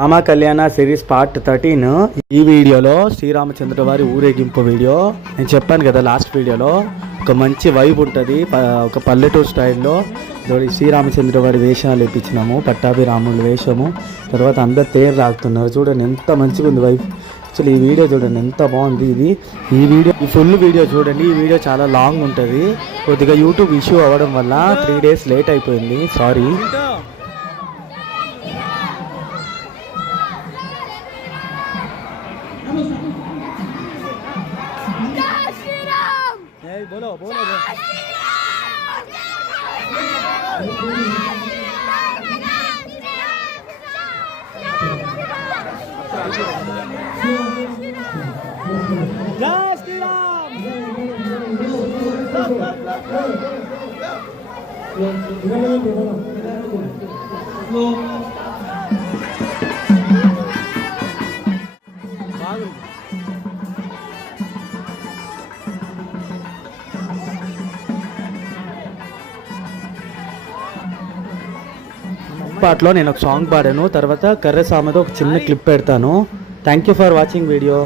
రామ కళ్యాణ series part 13. ఈ వీడియోలో శ్రీరామచంద్ర వారి ఊరేగింపు వీడియో. నేను చెప్పాను కదా లాస్ట్ వీడియోలో, ఒక మంచి వైబ్ ఉంటుంది, ఒక పల్లెటూరు స్టైల్లో శ్రీరామచంద్ర వారి వేషాలు ఇప్పించినాము. పట్టాభిరాముల వేషము, తర్వాత అందరు తేరు రాగుతున్నారు. చూడండి ఎంత మంచిగా ఉంది వైబ్. అసలు ఈ వీడియో చూడండి ఎంత బాగుంది. ఈ ఫుల్ వీడియో చూడండి. ఈ వీడియో చాలా లాంగ్ ఉంటుంది. కొద్దిగా యూట్యూబ్ ఇష్యూ అవ్వడం వల్ల 3 days లేట్ అయిపోయింది, సారీ. बोलो बोलो जय श्री राम। పాటలో నేను ఒక సాంగ్ పాడాను, తర్వాత కర్రె సామెతో ఒక చిన్న క్లిప్ పెడతాను. Thank you for watching video.